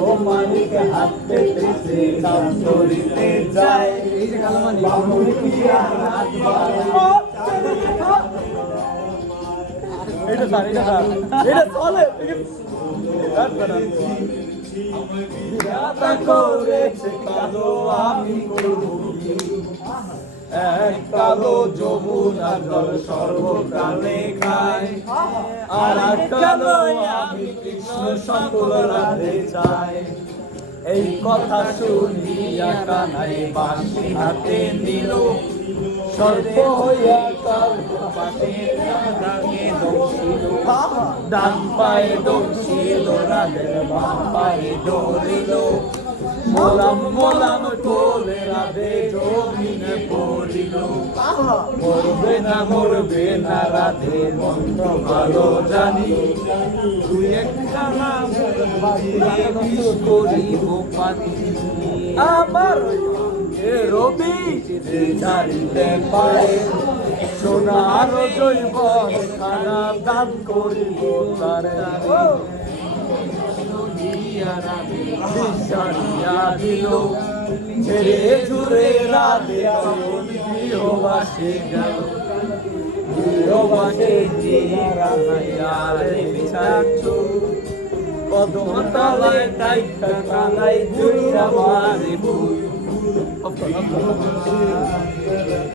ও মালিক হাত পেতেছে কাম করিতে যায় এই যে কালামানি বামুন কি হাত এটা স্যার এটা চলে করেছে কালো আমি এক কালো যমুনার জল সর্বকালে খায় আর এক কালো আমি কৃষ্ণ সকল রাধে চাই এই কথা শুনিয়া কানাই বাঁশি হাতে নিল সর্প হইয়া কাল পাশে দাগে দৌড়িল ডান পায়ে দৌড়িল রাধের বাম পায়ে দৌড়িল মোলাম মোলাম কোলে রাধে জমিনে পড়িল মরবে না রাধে মন্ত্র ভালো জানি তুই একটা নাম করিব পাতি আমার রবি জানিতে পারে সোনার জৈব খানা দান করিব তারে দিল ছেড়ে জুড়ে রাধে গৃহবাসে গেল গৃহবাসে কদম তলায় তাই কানাই জুড়িয়া মারিব